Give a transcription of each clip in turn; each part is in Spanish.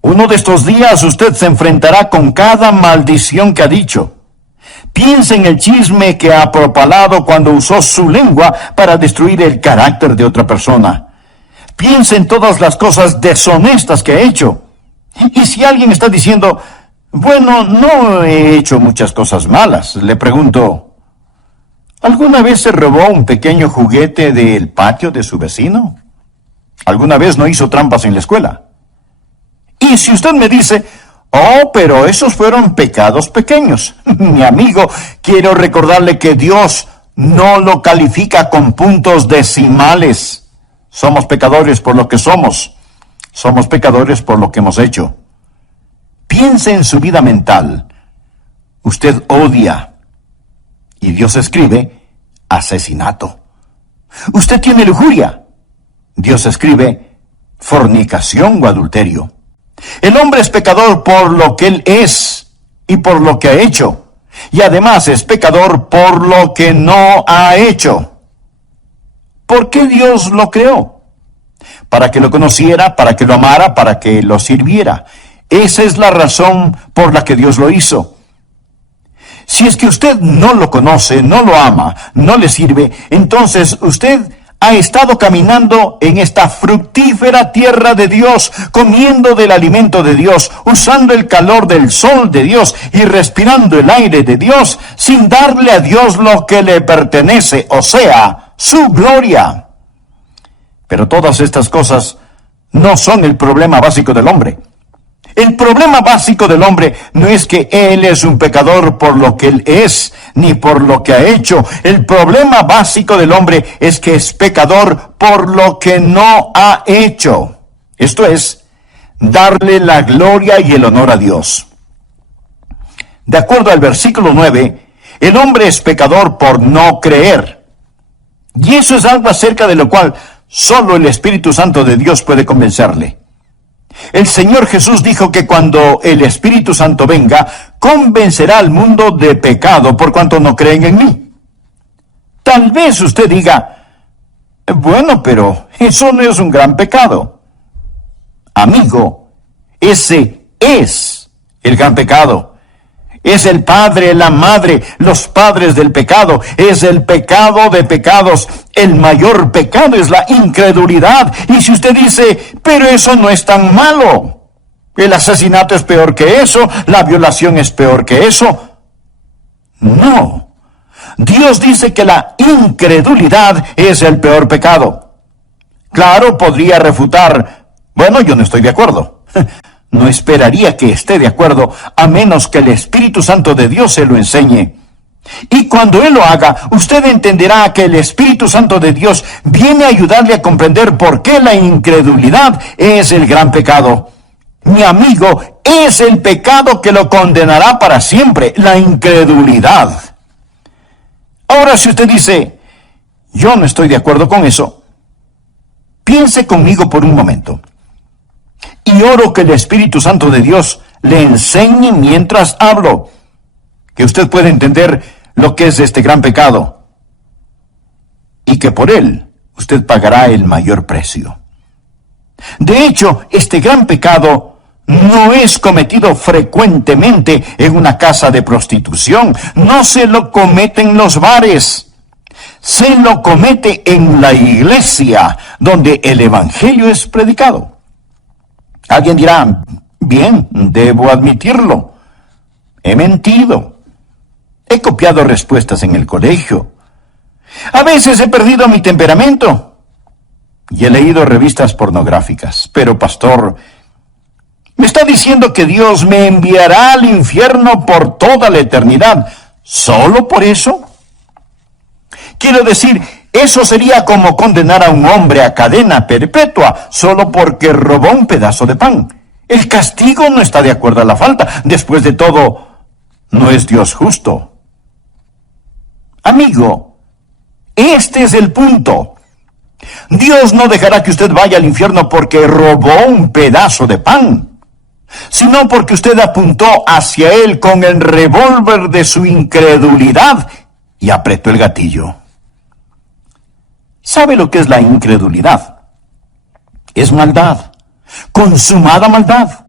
Uno de estos días usted se enfrentará con cada maldición que ha dicho. Piense en el chisme que ha propalado cuando usó su lengua para destruir el carácter de otra persona. Piense en todas las cosas deshonestas que ha hecho. Y si alguien está diciendo, bueno, no he hecho muchas cosas malas, le pregunto, ¿alguna vez se robó un pequeño juguete del patio de su vecino? ¿Alguna vez no hizo trampas en la escuela? Y si usted me dice, oh, pero esos fueron pecados pequeños, mi amigo, quiero recordarle que Dios no lo califica con puntos decimales. Somos pecadores por lo que somos. Somos pecadores por lo que hemos hecho. Piense en su vida mental. Usted odia. Y Dios escribe asesinato. Usted tiene lujuria. Dios escribe fornicación o adulterio. El hombre es pecador por lo que él es y por lo que ha hecho. Y además es pecador por lo que no ha hecho. ¿Por qué Dios lo creó? Para que lo conociera, para que lo amara, para que lo sirviera. Esa es la razón por la que Dios lo hizo. Si es que usted no lo conoce, no lo ama, no le sirve, entonces usted ha estado caminando en esta fructífera tierra de Dios, comiendo del alimento de Dios, usando el calor del sol de Dios y respirando el aire de Dios, sin darle a Dios lo que le pertenece, o sea, su gloria. Pero todas estas cosas no son el problema básico del hombre. El problema básico del hombre no es que él es un pecador por lo que él es, ni por lo que ha hecho. El problema básico del hombre es que es pecador por lo que no ha hecho. Esto es, darle la gloria y el honor a Dios. De acuerdo al versículo 9, el hombre es pecador por no creer. Y eso es algo acerca de lo cual solo el Espíritu Santo de Dios puede convencerle. El Señor Jesús dijo que cuando el Espíritu Santo venga, convencerá al mundo de pecado por cuanto no creen en mí. Tal vez usted diga, bueno, pero eso no es un gran pecado. Amigo, ese es el gran pecado. Es el padre, la madre, los padres del pecado. Es el pecado de pecados. El mayor pecado es la incredulidad. Y si usted dice, pero eso no es tan malo. El asesinato es peor que eso. La violación es peor que eso. No. Dios dice que la incredulidad es el peor pecado. Claro, podría refutar, bueno, yo no estoy de acuerdo. No esperaría que esté de acuerdo, a menos que el Espíritu Santo de Dios se lo enseñe. Y cuando Él lo haga, usted entenderá que el Espíritu Santo de Dios viene a ayudarle a comprender por qué la incredulidad es el gran pecado. Mi amigo, es el pecado que lo condenará para siempre, la incredulidad. Ahora, si usted dice, yo no estoy de acuerdo con eso, piense conmigo por un momento. Y oro que el Espíritu Santo de Dios le enseñe mientras hablo, que usted pueda entender lo que es este gran pecado, y que por él usted pagará el mayor precio. De hecho, este gran pecado no es cometido frecuentemente en una casa de prostitución, no se lo comete en los bares, se lo comete en la iglesia, donde el Evangelio es predicado. Alguien dirá, bien, debo admitirlo. He mentido. He copiado respuestas en el colegio. A veces he perdido mi temperamento. Y he leído revistas pornográficas. Pero, pastor, ¿me está diciendo que Dios me enviará al infierno por toda la eternidad solo por eso? Quiero decir, eso sería como condenar a un hombre a cadena perpetua solo porque robó un pedazo de pan. El castigo no está de acuerdo a la falta. Después de todo, no es Dios justo. Amigo, este es el punto. Dios no dejará que usted vaya al infierno porque robó un pedazo de pan, sino porque usted apuntó hacia él con el revólver de su incredulidad y apretó el gatillo. ¿Sabe lo que es la incredulidad? Es maldad, consumada maldad.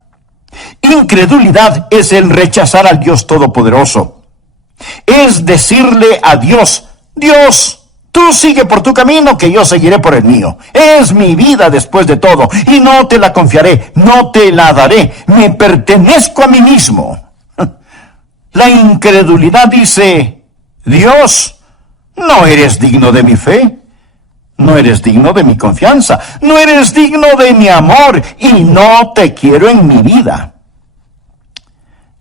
Incredulidad es el rechazar al Dios Todopoderoso. Es decirle a Dios, Dios, tú sigue por tu camino, que yo seguiré por el mío. Es mi vida después de todo, y no te la confiaré, no te la daré. Me pertenezco a mí mismo. La incredulidad dice, Dios, no eres digno de mi fe, no eres digno de mi confianza, no eres digno de mi amor, y no te quiero en mi vida.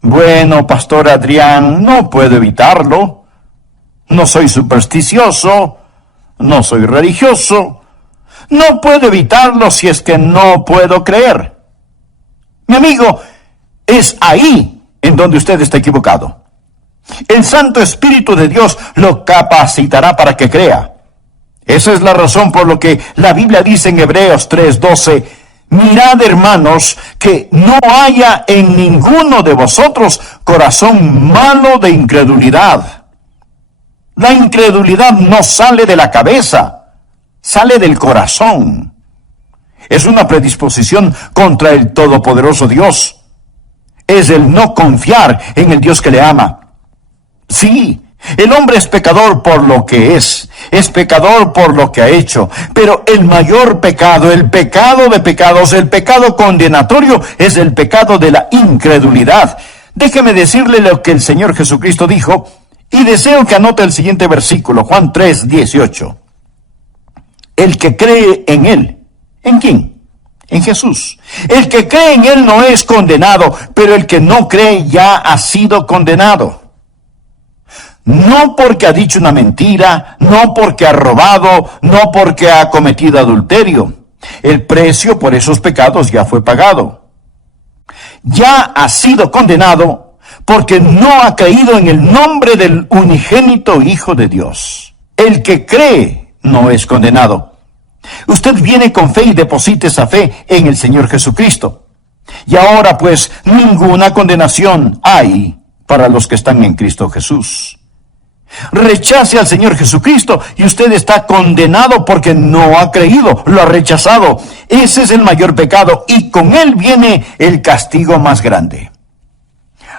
Bueno, Pastor Adrián, no puedo evitarlo. No soy supersticioso, no soy religioso. No puedo evitarlo si es que no puedo creer. Mi amigo, es ahí en donde usted está equivocado. El Santo Espíritu de Dios lo capacitará para que crea. Esa es la razón por lo que la Biblia dice en Hebreos 3:12, mirad, hermanos, que no haya en ninguno de vosotros corazón malo de incredulidad. La incredulidad no sale de la cabeza, sale del corazón. Es una predisposición contra el Todopoderoso Dios. Es el no confiar en el Dios que le ama. Sí, el hombre es pecador por lo que es pecador por lo que ha hecho, pero el mayor pecado, el pecado de pecados, el pecado condenatorio, es el pecado de la incredulidad. Déjeme decirle lo que el Señor Jesucristo dijo, y deseo que anote el siguiente versículo, Juan 3:18. El que cree en Él, ¿en quién? En Jesús. El que cree en Él no es condenado, pero el que no cree ya ha sido condenado. No porque ha dicho una mentira, no porque ha robado, no porque ha cometido adulterio. El precio por esos pecados ya fue pagado. Ya ha sido condenado porque no ha creído en el nombre del unigénito Hijo de Dios. El que cree no es condenado. Usted viene con fe y deposita esa fe en el Señor Jesucristo. Y ahora pues ninguna condenación hay para los que están en Cristo Jesús. Rechace al Señor Jesucristo y usted está condenado porque no ha creído, lo ha rechazado. Ese es el mayor pecado y con él viene el castigo más grande.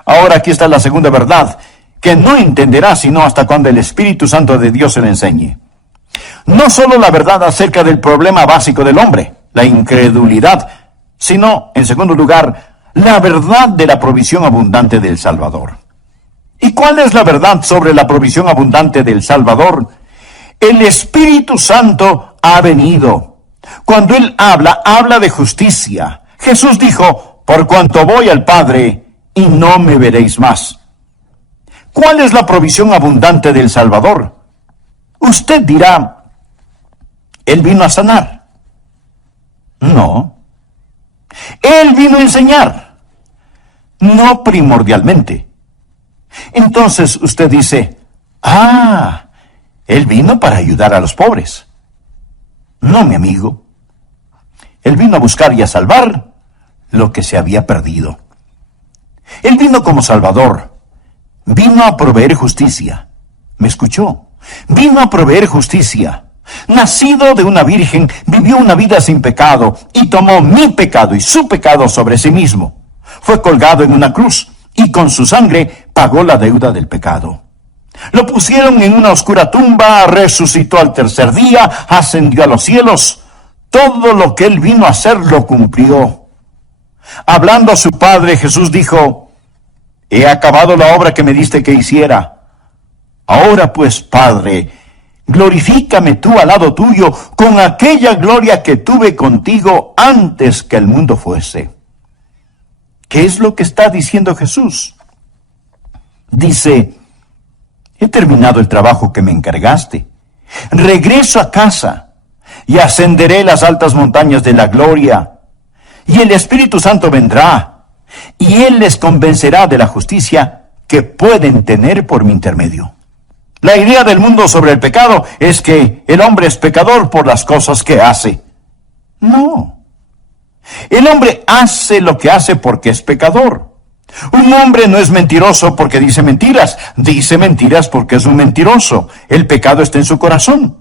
Ahora aquí está la segunda verdad, que no entenderá sino hasta cuando el Espíritu Santo de Dios se le enseñe. No solo la verdad acerca del problema básico del hombre, la incredulidad, sino, en segundo lugar, la verdad de la provisión abundante del Salvador. ¿Y cuál es la verdad sobre la provisión abundante del Salvador? El Espíritu Santo ha venido. Cuando Él habla de justicia. Jesús dijo, por cuanto voy al Padre, y no me veréis más. ¿Cuál es la provisión abundante del Salvador? Usted dirá, Él vino a sanar. No. Él vino a enseñar. No primordialmente. Entonces usted dice, Él vino para ayudar a los pobres. No, mi amigo. Él vino a buscar y a salvar lo que se había perdido. Él vino como Salvador. Vino a proveer justicia. ¿Me escuchó? Vino a proveer justicia. Nacido de una virgen, vivió una vida sin pecado y tomó mi pecado y su pecado sobre sí mismo. Fue colgado en una cruz y con su sangre pagó la deuda del pecado. Lo pusieron en una oscura tumba, resucitó al tercer día, ascendió a los cielos. Todo lo que Él vino a hacer lo cumplió. Hablando a su Padre, Jesús dijo, he acabado la obra que me diste que hiciera. Ahora pues, Padre, glorifícame tú al lado tuyo con aquella gloria que tuve contigo antes que el mundo fuese. ¿Qué es lo que está diciendo Jesús? Dice, he terminado el trabajo que me encargaste. Regreso a casa y ascenderé las altas montañas de la gloria. Y el Espíritu Santo vendrá y Él les convencerá de la justicia que pueden tener por mi intermedio. La idea del mundo sobre el pecado es que el hombre es pecador por las cosas que hace. No. El hombre hace lo que hace porque es pecador. Un hombre no es mentiroso porque dice mentiras porque es un mentiroso. El pecado está en su corazón.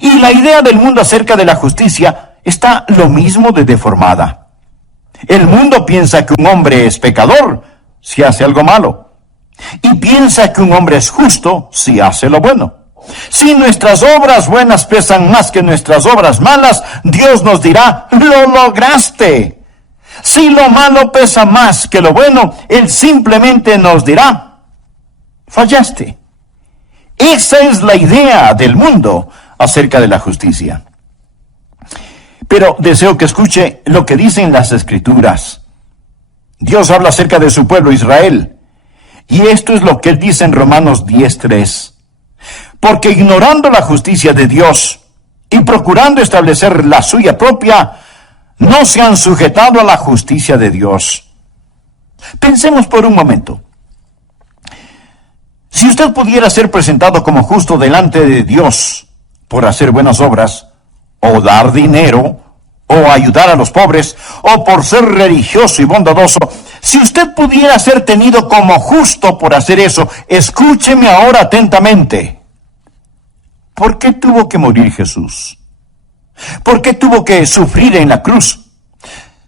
Y la idea del mundo acerca de la justicia está lo mismo de deformada. El mundo piensa que un hombre es pecador si hace algo malo, y piensa que un hombre es justo si hace lo bueno. Si nuestras obras buenas pesan más que nuestras obras malas, Dios nos dirá, ¡lo lograste! Si lo malo pesa más que lo bueno, Él simplemente nos dirá, fallaste. Esa es la idea del mundo acerca de la justicia. Pero deseo que escuche lo que dicen las Escrituras. Dios habla acerca de su pueblo Israel, y esto es lo que Él dice en Romanos 10:3. Porque ignorando la justicia de Dios y procurando establecer la suya propia, no se han sujetado a la justicia de Dios. Pensemos por un momento. Si usted pudiera ser presentado como justo delante de Dios por hacer buenas obras, o dar dinero, o ayudar a los pobres, o por ser religioso y bondadoso, si usted pudiera ser tenido como justo por hacer eso, escúcheme ahora atentamente. ¿Por qué tuvo que morir Jesús? ¿Por qué tuvo que sufrir en la cruz?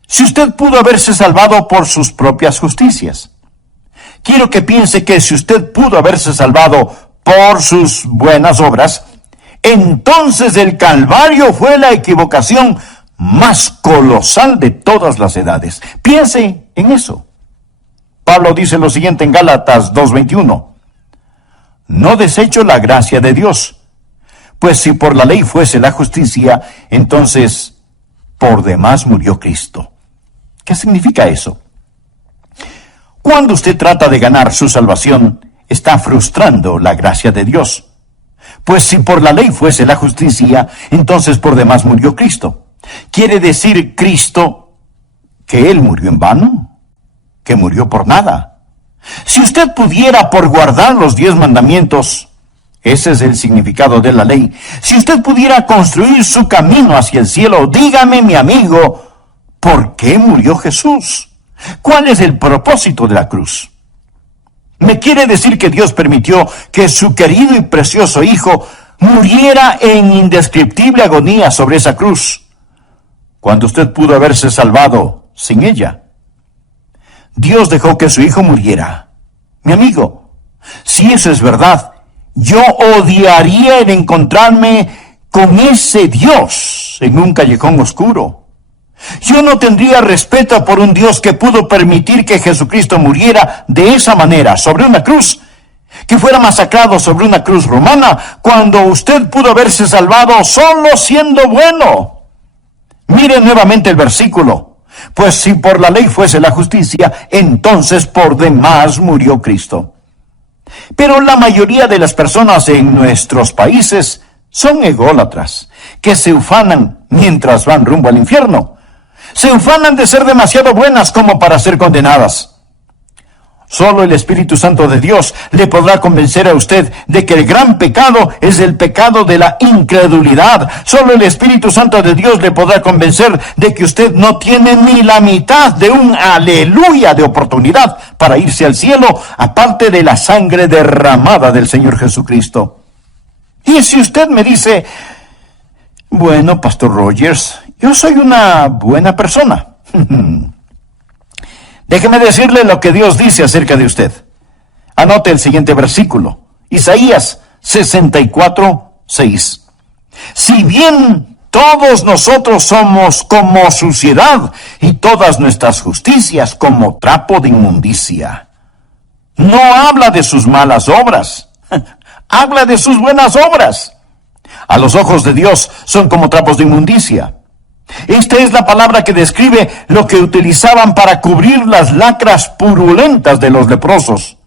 Si usted pudo haberse salvado por sus propias justicias. Quiero que piense que si usted pudo haberse salvado por sus buenas obras, entonces el Calvario fue la equivocación más colosal de todas las edades. Piense en eso. Pablo dice lo siguiente en Gálatas 2:21. No desecho la gracia de Dios, pues si por la ley fuese la justicia, entonces por demás murió Cristo. ¿Qué significa eso? Cuando usted trata de ganar su salvación, está frustrando la gracia de Dios. Pues si por la ley fuese la justicia, entonces por demás murió Cristo. ¿Quiere decir Cristo que Él murió en vano? ¿Que murió por nada? Si usted pudiera por guardar los 10 mandamientos, ese es el significado de la ley, si usted pudiera construir su camino hacia el cielo, dígame, mi amigo, ¿por qué murió Jesús? ¿Cuál es el propósito de la cruz? ¿Me quiere decir que Dios permitió que su querido y precioso Hijo muriera en indescriptible agonía sobre esa cruz, cuando usted pudo haberse salvado sin ella? Dios dejó que su Hijo muriera. Mi amigo, si eso es verdad, yo odiaría el encontrarme con ese Dios en un callejón oscuro. Yo no tendría respeto por un Dios que pudo permitir que Jesucristo muriera de esa manera, sobre una cruz, que fuera masacrado sobre una cruz romana, cuando usted pudo haberse salvado solo siendo bueno. Mire nuevamente el versículo. Pues si por la ley fuese la justicia, entonces por demás murió Cristo. Pero la mayoría de las personas en nuestros países son ególatras, que se ufanan mientras van rumbo al infierno. Se ufanan de ser demasiado buenas como para ser condenadas. Solo el Espíritu Santo de Dios le podrá convencer a usted de que el gran pecado es el pecado de la incredulidad. Solo el Espíritu Santo de Dios le podrá convencer de que usted no tiene ni la mitad de un aleluya de oportunidad para irse al cielo, aparte de la sangre derramada del Señor Jesucristo. Y si usted me dice, bueno, Pastor Rogers, yo soy una buena persona. Déjeme decirle lo que Dios dice acerca de usted. Anote el siguiente versículo. Isaías 64:6. Si bien todos nosotros somos como suciedad y todas nuestras justicias como trapo de inmundicia. No habla de sus malas obras. Habla de sus buenas obras. A los ojos de Dios son como trapos de inmundicia. Esta es la palabra que describe lo que utilizaban para cubrir las lacras purulentas de los leprosos.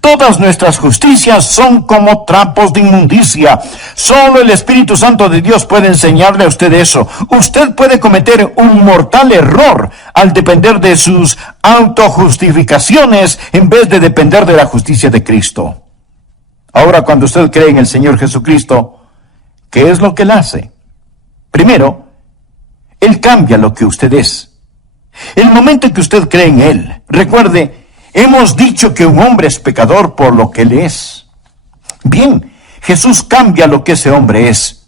Todas nuestras justicias son como trapos de inmundicia. Solo el Espíritu Santo de Dios puede enseñarle a usted eso. Usted puede cometer un mortal error al depender de sus autojustificaciones en vez de depender de la justicia de Cristo. Ahora, cuando usted cree en el Señor Jesucristo, ¿qué es lo que Él hace? Primero, Él cambia lo que usted es. El momento en que usted cree en Él, recuerde, hemos dicho que un hombre es pecador por lo que Él es. Bien, Jesús cambia lo que ese hombre es.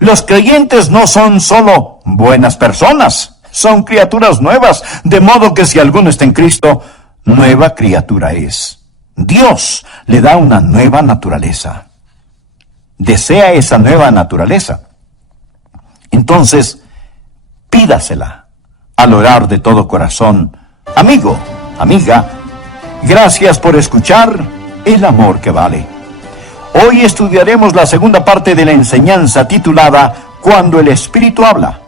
Los creyentes no son solo buenas personas, son criaturas nuevas, de modo que si alguno está en Cristo, nueva criatura es. Dios le da una nueva naturaleza. Desea esa nueva naturaleza. Entonces, pídasela al orar de todo corazón. Amigo, amiga, gracias por escuchar El Amor que Vale. Hoy estudiaremos la segunda parte de la enseñanza titulada Cuando el Espíritu habla,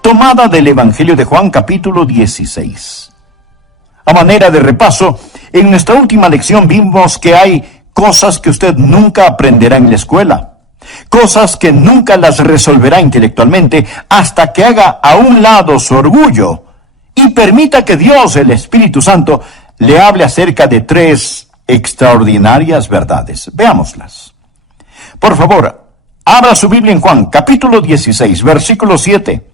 tomada del Evangelio de Juan capítulo 16. A manera de repaso, en nuestra última lección vimos que hay cosas que usted nunca aprenderá en la escuela, cosas que nunca las resolverá intelectualmente hasta que haga a un lado su orgullo y permita que Dios, el Espíritu Santo, le hable acerca de 3 extraordinarias verdades. Veámoslas. Por favor, abra su Biblia en Juan, capítulo 16, versículo 7.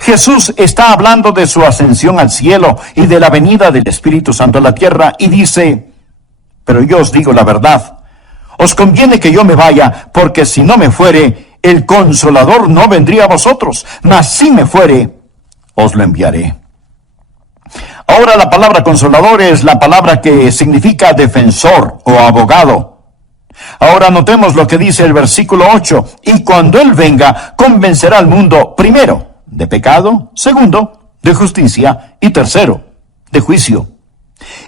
Jesús está hablando de su ascensión al cielo y de la venida del Espíritu Santo a la tierra y dice: pero yo os digo la verdad, os conviene que yo me vaya, porque si no me fuere, el Consolador no vendría a vosotros, mas si me fuere, os lo enviaré. Ahora la palabra consolador es la palabra que significa defensor o abogado. Ahora notemos lo que dice el versículo 8. Y cuando Él venga, convencerá al mundo, primero, de pecado, segundo, de justicia, y tercero, de juicio.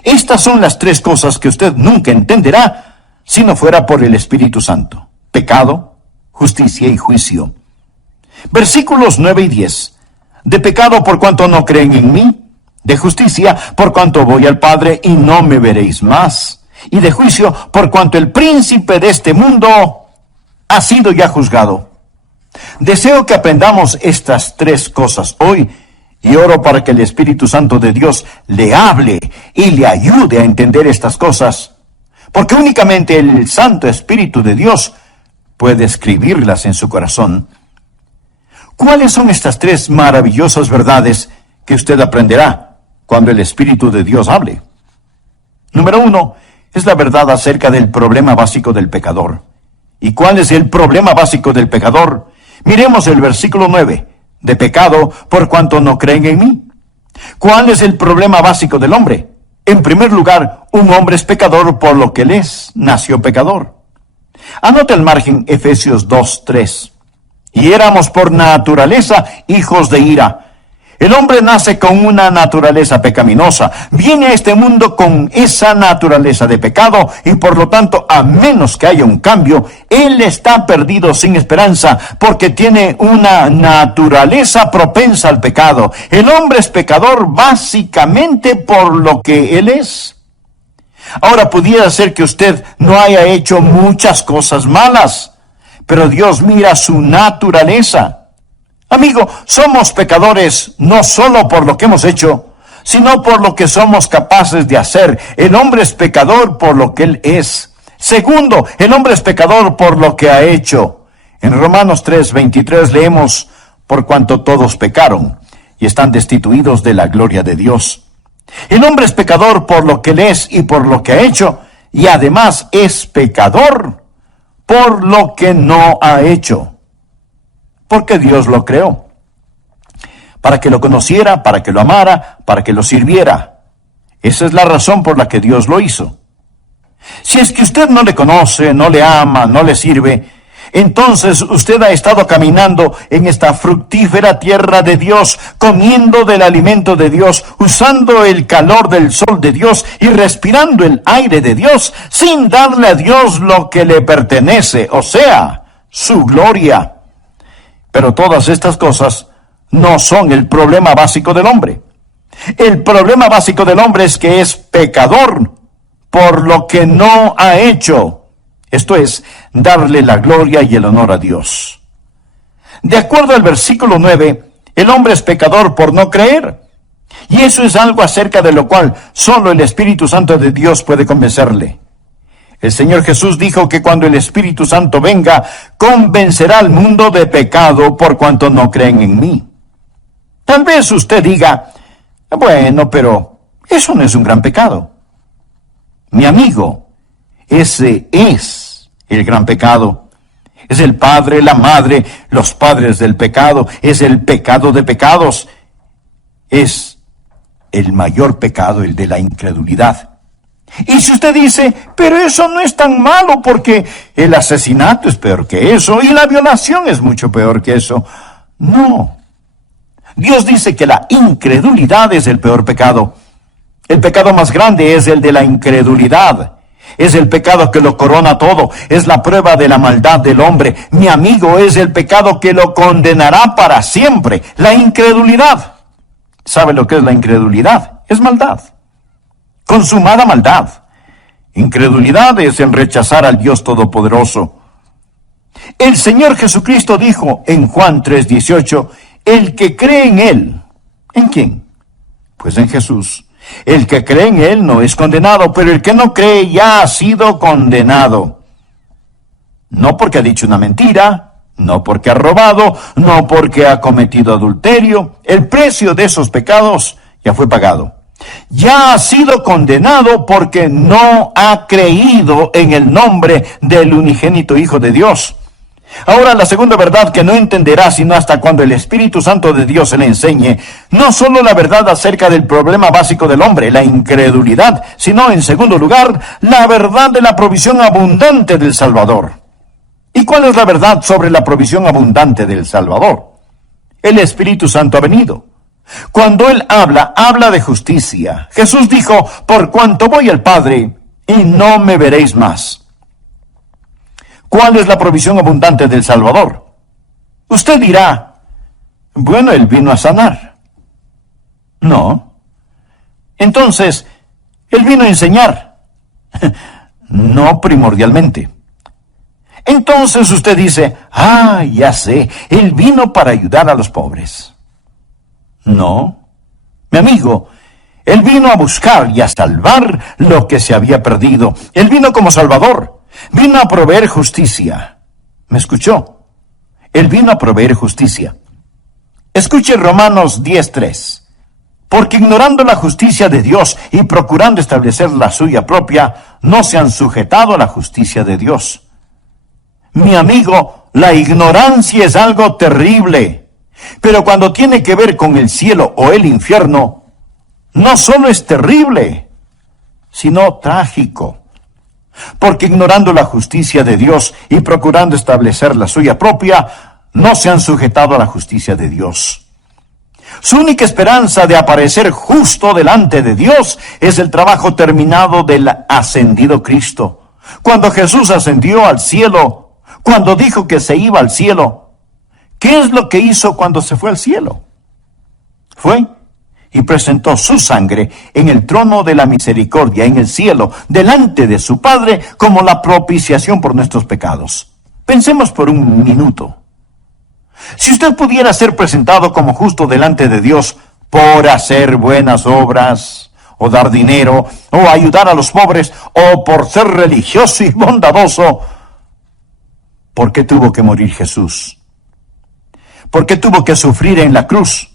Estas son las 3 cosas que usted nunca entenderá si no fuera por el Espíritu Santo: pecado, justicia y juicio. Versículos 9 y 10. De pecado por cuanto no creen en mí, de justicia por cuanto voy al Padre y no me veréis más, y de juicio por cuanto el príncipe de este mundo ha sido ya juzgado. Deseo que aprendamos estas 3 cosas hoy y oro para que el Espíritu Santo de Dios le hable y le ayude a entender estas cosas, porque únicamente el Santo Espíritu de Dios puede escribirlas en su corazón. ¿Cuáles son estas 3 maravillosas verdades que usted aprenderá cuando el Espíritu de Dios hable? Número 1, es la verdad acerca del problema básico del pecador. ¿Y cuál es el problema básico del pecador? Miremos el versículo 9. De pecado por cuanto no creen en mí. ¿Cuál es el problema básico del hombre? En primer lugar, un hombre es pecador por lo que él es, nació pecador. Anote al margen Efesios 2:3. Y éramos por naturaleza hijos de ira. El hombre nace con una naturaleza pecaminosa, viene a este mundo con esa naturaleza de pecado y por lo tanto, a menos que haya un cambio, él está perdido sin esperanza porque tiene una naturaleza propensa al pecado. El hombre es pecador básicamente por lo que él es. Ahora, pudiera ser que usted no haya hecho muchas cosas malas, pero Dios mira su naturaleza. Amigo, somos pecadores no solo por lo que hemos hecho, sino por lo que somos capaces de hacer. El hombre es pecador por lo que él es. Segundo, el hombre es pecador por lo que ha hecho. En Romanos 3:23 leemos: por cuanto todos pecaron y están destituidos de la gloria de Dios. El hombre es pecador por lo que él es y por lo que ha hecho, y además es pecador por lo que no ha hecho. Porque Dios lo creó, para que lo conociera, para que lo amara, para que lo sirviera. Esa es la razón por la que Dios lo hizo. Si es que usted no le conoce, no le ama, no le sirve, entonces usted ha estado caminando en esta fructífera tierra de Dios, comiendo del alimento de Dios, usando el calor del sol de Dios y respirando el aire de Dios, sin darle a Dios lo que le pertenece, o sea, su gloria. Pero todas estas cosas no son el problema básico del hombre. El problema básico del hombre es que es pecador por lo que no ha hecho. Esto es, darle la gloria y el honor a Dios. De acuerdo al versículo 9, el hombre es pecador por no creer. Y eso es algo acerca de lo cual solo el Espíritu Santo de Dios puede convencerle. El Señor Jesús dijo que cuando el Espíritu Santo venga, convencerá al mundo de pecado por cuanto no creen en mí. Tal vez usted diga: bueno, pero eso no es un gran pecado. Mi amigo, ese es el gran pecado. Es el padre, la madre, los padres del pecado. Es el pecado de pecados. es el mayor pecado, el de la incredulidad. Y si usted dice, pero eso no es tan malo porque el asesinato es peor que eso y la violación es mucho peor que eso. No. Dios dice que la incredulidad es el peor pecado. El pecado más grande es el de la incredulidad. Es el pecado que lo corona todo. Es la prueba de la maldad del hombre. Mi amigo, es el pecado que lo condenará para siempre. La incredulidad. ¿Sabe lo que es la incredulidad? Es maldad. Consumada maldad. Incredulidad es el rechazar al Dios Todopoderoso. El Señor Jesucristo dijo en Juan 3:18, el que cree en Él. ¿En quién? Pues en Jesús. El que cree en Él no es condenado, pero el que no cree ya ha sido condenado. No porque ha dicho una mentira, no porque ha robado, no porque ha cometido adulterio. El precio de esos pecados ya fue pagado. Ya ha sido condenado porque no ha creído en el nombre del unigénito Hijo de Dios. Ahora, la segunda verdad que no entenderá sino hasta cuando el Espíritu Santo de Dios se le enseñe, no solo la verdad acerca del problema básico del hombre, la incredulidad, sino, en segundo lugar, la verdad de la provisión abundante del Salvador. ¿Y cuál es la verdad sobre la provisión abundante del Salvador? El Espíritu Santo ha venido. Cuando Él habla de justicia. Jesús dijo, por cuanto voy al Padre, y no me veréis más. ¿Cuál es la provisión abundante del Salvador? Usted dirá, bueno, Él vino a sanar. No. Entonces, Él vino a enseñar. No primordialmente. Entonces usted dice, ya sé, Él vino para ayudar a los pobres. No, mi amigo, Él vino a buscar y a salvar lo que se había perdido. Él vino como Salvador, vino a proveer justicia. ¿Me escuchó? Él vino a proveer justicia. Escuche Romanos 10:3. Porque ignorando la justicia de Dios y procurando establecer la suya propia, no se han sujetado a la justicia de Dios. Mi amigo, la ignorancia es algo terrible. Pero cuando tiene que ver con el cielo o el infierno, no solo es terrible, sino trágico. Porque ignorando la justicia de Dios y procurando establecer la suya propia, no se han sujetado a la justicia de Dios. Su única esperanza de aparecer justo delante de Dios es el trabajo terminado del ascendido Cristo. Cuando Jesús ascendió al cielo, cuando dijo que se iba al cielo, ¿qué es lo que hizo cuando se fue al cielo? Fue y presentó su sangre en el trono de la misericordia en el cielo, delante de su Padre, como la propiciación por nuestros pecados. Pensemos por un minuto. Si usted pudiera ser presentado como justo delante de Dios por hacer buenas obras, o dar dinero, o ayudar a los pobres, o por ser religioso y bondadoso, ¿por qué tuvo que morir Jesús? ¿Por qué tuvo que sufrir en la cruz?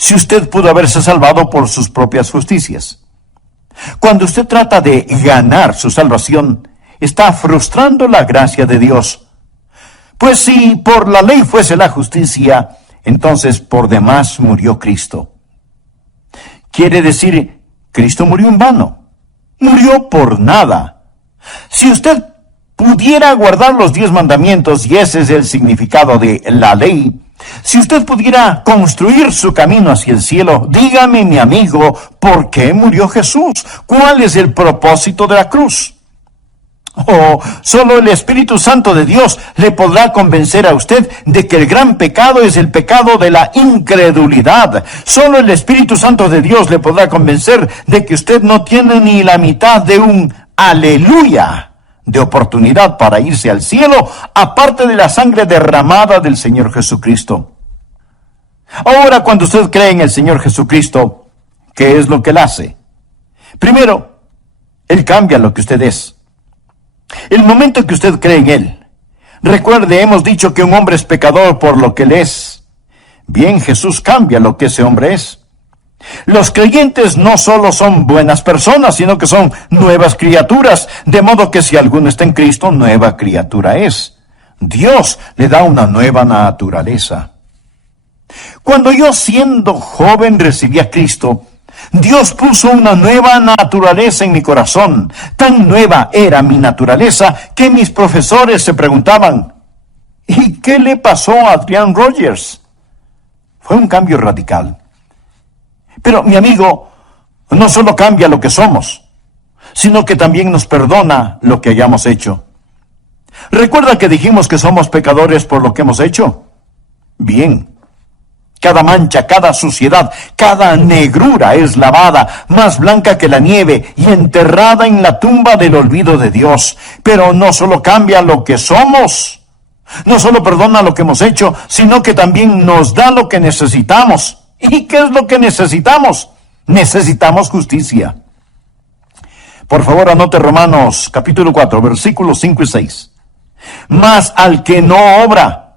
Si usted pudo haberse salvado por sus propias justicias. Cuando usted trata de ganar su salvación, está frustrando la gracia de Dios. Pues si por la ley fuese la justicia, entonces por demás murió Cristo. Quiere decir, Cristo murió en vano. Murió por nada. Si usted pudiera guardar los 10 mandamientos, y ese es el significado de la ley, si usted pudiera construir su camino hacia el cielo, dígame, mi amigo, ¿por qué murió Jesús? ¿Cuál es el propósito de la cruz? Solo el Espíritu Santo de Dios le podrá convencer a usted de que el gran pecado es el pecado de la incredulidad. Solo el Espíritu Santo de Dios le podrá convencer de que usted no tiene ni la mitad de un aleluya de oportunidad para irse al cielo, aparte de la sangre derramada del Señor Jesucristo. Ahora, cuando usted cree en el Señor Jesucristo, ¿qué es lo que Él hace? Primero, Él cambia lo que usted es. El momento que usted cree en Él, recuerde, hemos dicho que un hombre es pecador por lo que Él es. Bien, Jesús cambia lo que ese hombre es. Los creyentes no solo son buenas personas, sino que son nuevas criaturas, de modo que si alguno está en Cristo, nueva criatura es. Dios le da una nueva naturaleza. Cuando yo siendo joven recibí a Cristo, Dios puso una nueva naturaleza en mi corazón. Tan nueva era mi naturaleza que mis profesores se preguntaban, ¿y qué le pasó a Adrian Rogers? Fue un cambio radical. Pero mi amigo, no solo cambia lo que somos, sino que también nos perdona lo que hayamos hecho. ¿Recuerda que dijimos que somos pecadores por lo que hemos hecho? Bien. Cada mancha, cada suciedad, cada negrura es lavada, más blanca que la nieve, y enterrada en la tumba del olvido de Dios. Pero no solo cambia lo que somos, no solo perdona lo que hemos hecho, sino que también nos da lo que necesitamos. ¿Y qué es lo que necesitamos? Necesitamos justicia. Por favor, anote Romanos capítulo 4, versículos 5 y 6. Mas al que no obra,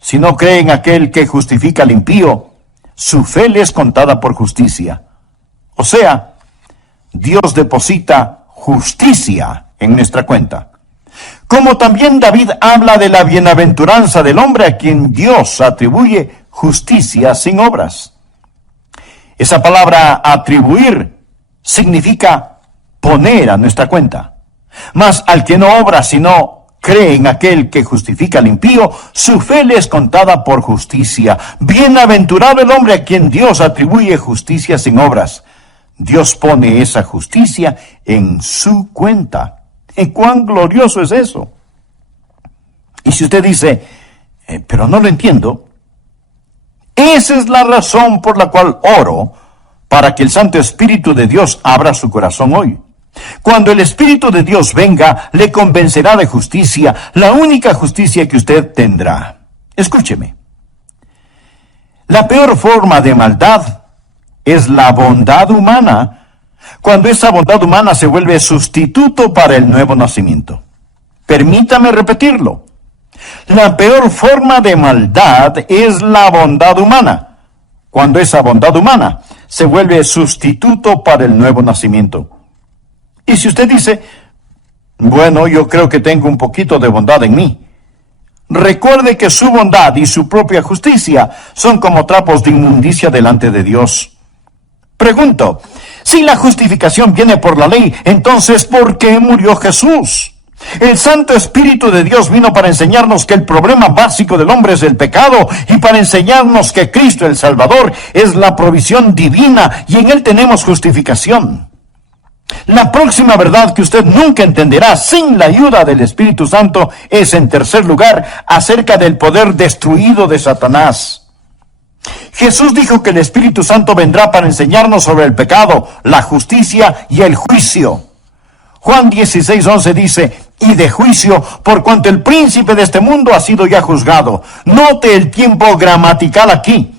si no cree en aquel que justifica al impío, su fe le es contada por justicia. O sea, Dios deposita justicia en nuestra cuenta. Como también David habla de la bienaventuranza del hombre a quien Dios atribuye justicia sin obras. Esa palabra atribuir significa poner a nuestra cuenta. Mas al que no obra, sino cree en aquel que justifica al impío, su fe le es contada por justicia. Bienaventurado el hombre a quien Dios atribuye justicia sin obras. Dios pone esa justicia en su cuenta. ¿Y cuán glorioso es eso? Y si usted dice, pero no lo entiendo, esa es la razón por la cual oro, para que el Santo Espíritu de Dios abra su corazón hoy. Cuando el Espíritu de Dios venga, le convencerá de justicia, la única justicia que usted tendrá. Escúcheme. La peor forma de maldad es la bondad humana, cuando esa bondad humana se vuelve sustituto para el nuevo nacimiento. Permítame repetirlo. La peor forma de maldad es la bondad humana, cuando esa bondad humana se vuelve sustituto para el nuevo nacimiento. Y si usted dice, bueno, yo creo que tengo un poquito de bondad en mí, recuerde que su bondad y su propia justicia son como trapos de inmundicia delante de Dios. Pregunto, si la justificación viene por la ley, entonces ¿por qué murió Jesús? El Santo Espíritu de Dios vino para enseñarnos que el problema básico del hombre es el pecado y para enseñarnos que Cristo el Salvador es la provisión divina y en Él tenemos justificación. La próxima verdad que usted nunca entenderá sin la ayuda del Espíritu Santo es, en tercer lugar, acerca del poder destruido de Satanás. Jesús dijo que el Espíritu Santo vendrá para enseñarnos sobre el pecado, la justicia y el juicio. Juan 16:11 dice, y de juicio, por cuanto el príncipe de este mundo ha sido ya juzgado. Note el tiempo gramatical aquí.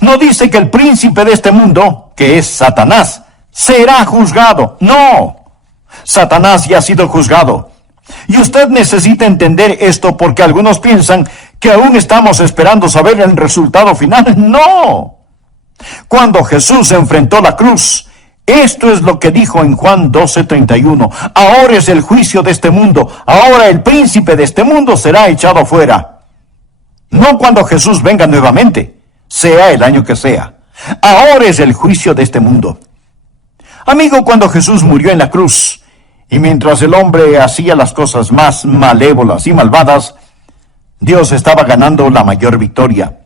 No dice que el príncipe de este mundo, que es Satanás, será juzgado. No, Satanás ya ha sido juzgado. Y usted necesita entender esto porque algunos piensan que aún estamos esperando saber el resultado final. No. Cuando Jesús enfrentó la cruz, esto es lo que dijo en Juan 12:31. Ahora es el juicio de este mundo. Ahora el príncipe de este mundo será echado fuera. No cuando Jesús venga nuevamente, sea el año que sea. Ahora es el juicio de este mundo. Amigo, cuando Jesús murió en la cruz, y mientras el hombre hacía las cosas más malévolas y malvadas, Dios estaba ganando la mayor victoria.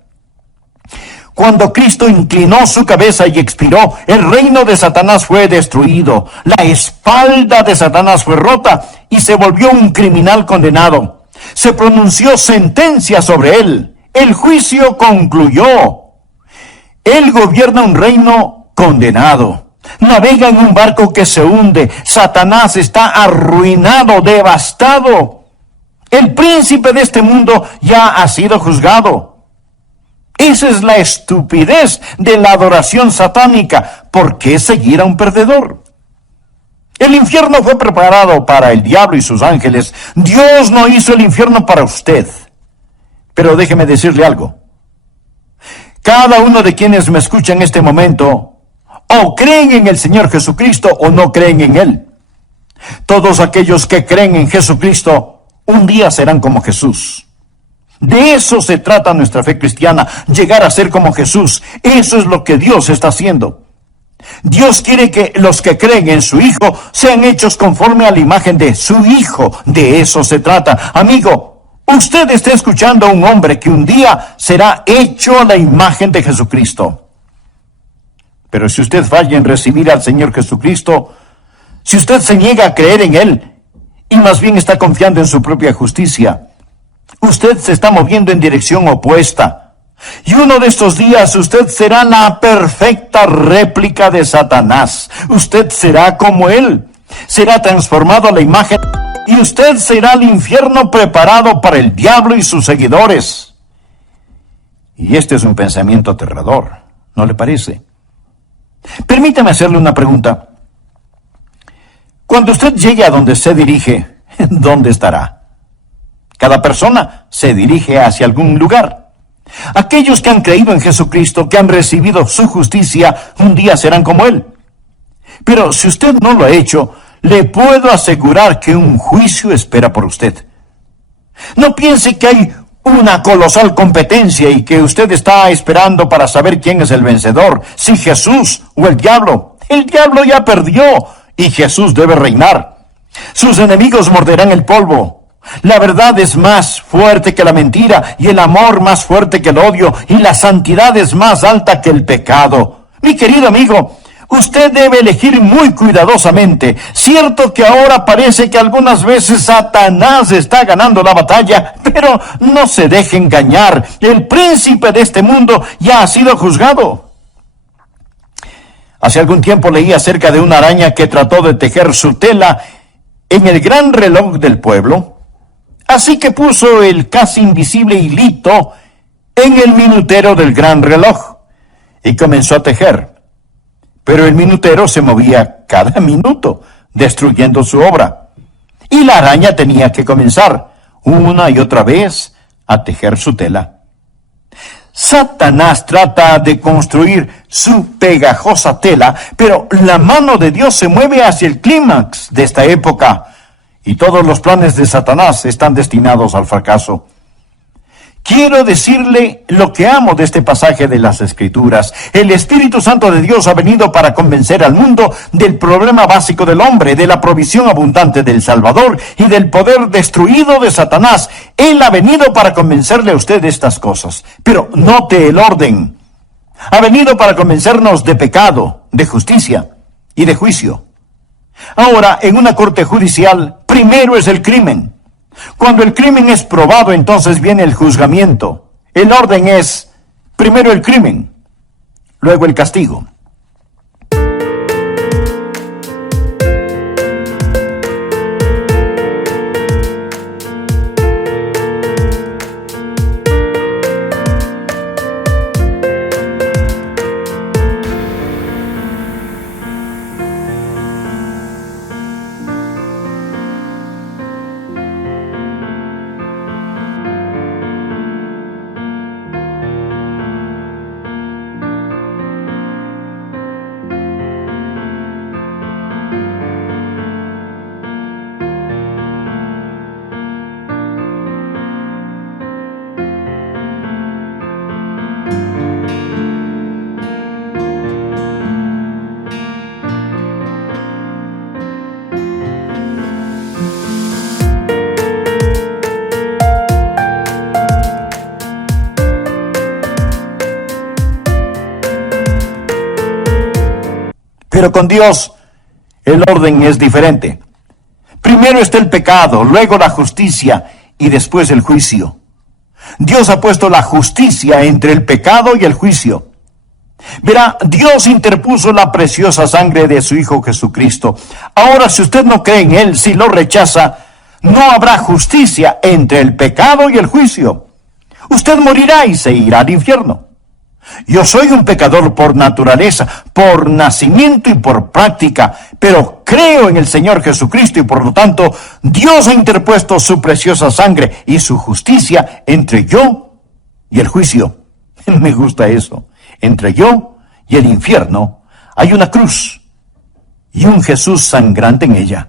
Cuando Cristo inclinó su cabeza y expiró, el reino de Satanás fue destruido, la espalda de Satanás fue rota y se volvió un criminal condenado. Se pronunció sentencia sobre él. El juicio concluyó. Él gobierna un reino condenado. Navega en un barco que se hunde. Satanás está arruinado, devastado. El príncipe de este mundo ya ha sido juzgado. Esa es la estupidez de la adoración satánica. ¿Por qué seguir a un perdedor? El infierno fue preparado para el diablo y sus ángeles. Dios no hizo el infierno para usted. Pero déjeme decirle algo. Cada uno de quienes me escuchan en este momento, o creen en el Señor Jesucristo o no creen en Él. Todos aquellos que creen en Jesucristo, un día serán como Jesús. De eso se trata nuestra fe cristiana, llegar a ser como Jesús. Eso es lo que Dios está haciendo. Dios quiere que los que creen en su Hijo sean hechos conforme a la imagen de su Hijo. De eso se trata. Amigo, usted está escuchando a un hombre que un día será hecho a la imagen de Jesucristo. Pero si usted falla en recibir al Señor Jesucristo, si usted se niega a creer en Él, y más bien está confiando en su propia justicia, usted se está moviendo en dirección opuesta. Y uno de estos días usted será la perfecta réplica de Satanás. Usted será como él. Será transformado a la imagen y usted será el infierno preparado para el diablo y sus seguidores. Y este es un pensamiento aterrador, ¿no le parece? Permítame hacerle una pregunta. Cuando usted llegue a donde se dirige, ¿dónde estará? Cada persona se dirige hacia algún lugar. Aquellos que han creído en Jesucristo, que han recibido su justicia, un día serán como Él. Pero si usted no lo ha hecho, le puedo asegurar que un juicio espera por usted. No piense que hay una colosal competencia y que usted está esperando para saber quién es el vencedor, si Jesús o el diablo. El diablo ya perdió y Jesús debe reinar. Sus enemigos morderán el polvo. La verdad es más fuerte que la mentira, y el amor más fuerte que el odio, y la santidad es más alta que el pecado. Mi querido amigo, usted debe elegir muy cuidadosamente. Cierto que ahora parece que algunas veces Satanás está ganando la batalla, pero no se deje engañar. El príncipe de este mundo ya ha sido juzgado. Hace algún tiempo leí acerca de una araña que trató de tejer su tela en el gran reloj del pueblo. Así que puso el casi invisible hilito en el minutero del gran reloj y comenzó a tejer. Pero el minutero se movía cada minuto, destruyendo su obra. Y la araña tenía que comenzar una y otra vez a tejer su tela. Satanás trata de construir su pegajosa tela, pero la mano de Dios se mueve hacia el clímax de esta época. Y todos los planes de Satanás están destinados al fracaso. Quiero decirle lo que amo de este pasaje de las Escrituras. El Espíritu Santo de Dios ha venido para convencer al mundo del problema básico del hombre, de la provisión abundante del Salvador y del poder destruido de Satanás. Él ha venido para convencerle a usted de estas cosas. Pero note el orden. Ha venido para convencernos de pecado, de justicia y de juicio. Ahora, en una corte judicial, primero es el crimen. Cuando el crimen es probado, entonces viene el juzgamiento. El orden es, primero el crimen, luego el castigo. Pero con Dios, el orden es diferente. Primero está el pecado, luego la justicia y después el juicio. Dios ha puesto la justicia entre el pecado y el juicio. Verá, Dios interpuso la preciosa sangre de su Hijo Jesucristo. Ahora, si usted no cree en Él, si lo rechaza, no habrá justicia entre el pecado y el juicio. Usted morirá y se irá al infierno. Yo soy un pecador por naturaleza, por nacimiento y por práctica, pero creo en el Señor Jesucristo y por lo tanto Dios ha interpuesto su preciosa sangre y su justicia entre yo y el juicio. Me gusta eso. Entre yo y el infierno hay una cruz y un Jesús sangrante en ella.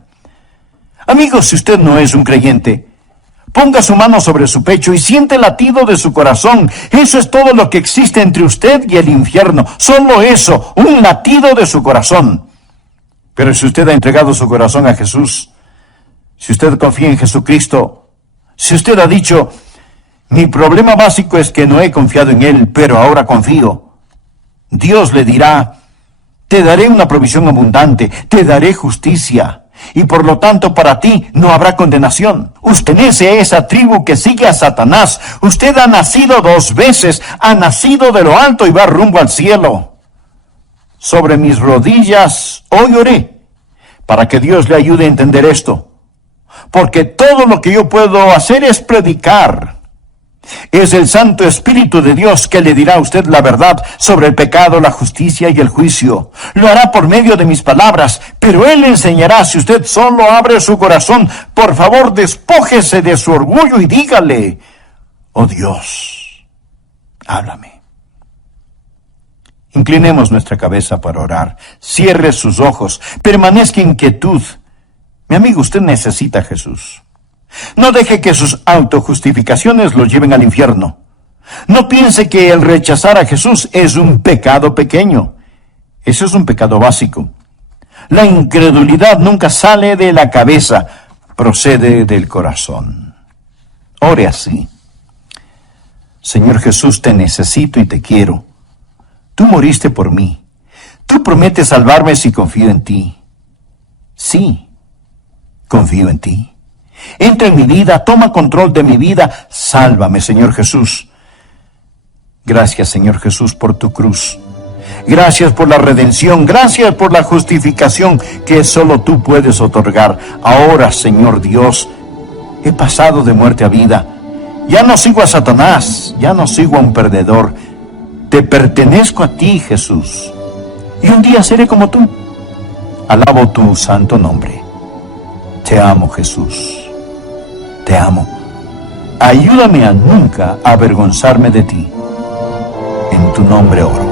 Amigos, si usted no es un creyente, Ponga su mano sobre su pecho y siente el latido de su corazón. Eso es todo lo que existe entre usted y el infierno. Solo eso, un latido de su corazón. Pero si usted ha entregado su corazón a Jesús, si usted confía en Jesucristo, si usted ha dicho, mi problema básico es que no he confiado en Él, pero ahora confío, Dios le dirá, te daré una provisión abundante, te daré justicia. Y por lo tanto para ti no habrá condenación. Usted pertenece a esa tribu que sigue a Satanás. Usted ha nacido 2 veces, ha nacido de lo alto y va rumbo al cielo. Sobre mis rodillas hoy oré para que Dios le ayude a entender esto. Porque todo lo que yo puedo hacer es predicar. Es el Santo Espíritu de Dios que le dirá a usted la verdad sobre el pecado, la justicia y el juicio. Lo hará por medio de mis palabras, pero Él le enseñará si usted solo abre su corazón. Por favor, despójese de su orgullo y dígale, oh Dios, háblame. Inclinemos nuestra cabeza para orar. Cierre sus ojos. Permanezca en quietud. Mi amigo, usted necesita a Jesús. No deje que sus autojustificaciones lo lleven al infierno. No piense que el rechazar a Jesús es un pecado pequeño. Eso es un pecado básico. La incredulidad nunca sale de la cabeza, procede del corazón. Ore así. Señor Jesús, te necesito y te quiero. Tú moriste por mí. Tú prometes salvarme si confío en ti. Sí, confío en ti. Entra en mi vida, toma control de mi vida. Sálvame, Señor Jesús. Gracias, Señor Jesús, por tu cruz. Gracias por la redención. Gracias por la justificación que solo tú puedes otorgar. Ahora, Señor Dios, he pasado de muerte a vida. Ya no sigo a Satanás. Ya no sigo a un perdedor. Te pertenezco a ti, Jesús. Y un día seré como tú. Alabo tu santo nombre. Te amo, Jesús. Te amo. Ayúdame a nunca avergonzarme de ti. En tu nombre oro.